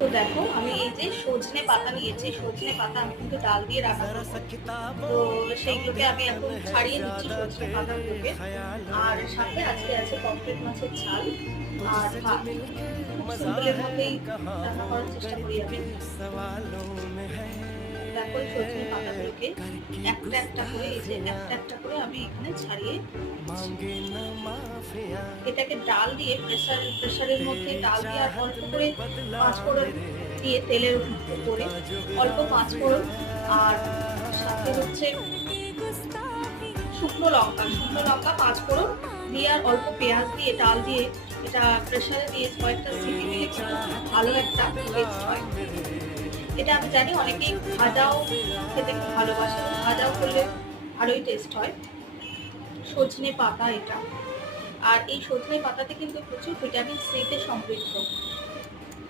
তো দেখো আমি এই যে সজনে পাতা নিয়েছি, সজনে পাতা আমি কিন্তু ডাল দিয়ে রান্না করবো। তো সেইগুলোকে আমি এখন ছাড়িয়ে নিচ্ছি সজনে পাতাগুলোকে। আর সাথে আজকে আছে পমফ্রেট মাছের ঝাল আর ভাত। খুব সিম্পলের মধ্যেই রান্না করার চেষ্টা করি আমি। দেখো এই সজনে পাতাগুলোকে একটা একটা করে, এই যে একটা একটা করে আমি এখানে ছাড়িয়ে এটাকে ডাল দিয়ে প্রেসারের মধ্যে ডাল দিয়ে আর অল্প করে পাঁচফোড়ন দিয়ে তেলের উপরে অল্প পাঁচফোড়ন আর সাথে হচ্ছে শুকনো লঙ্কা পাঁচফোড়ন দিয়ে আর অল্প পেঁয়াজ দিয়ে ডাল দিয়ে এটা প্রেসারে দিয়ে কয়েকটা সিটি দিলে কিন্তু ভালো একটা টেস্ট হয়। এটা আমি জানি অনেকেই ভাজাও খেতে খুব ভালোবাসে, ভাজাও করলে আরোই টেস্ট হয়। সজনে পাতা এটা, আর এই সজনে পাতাতে কিন্তু প্রচুর ভিটামিন সি তে সমৃদ্ধ।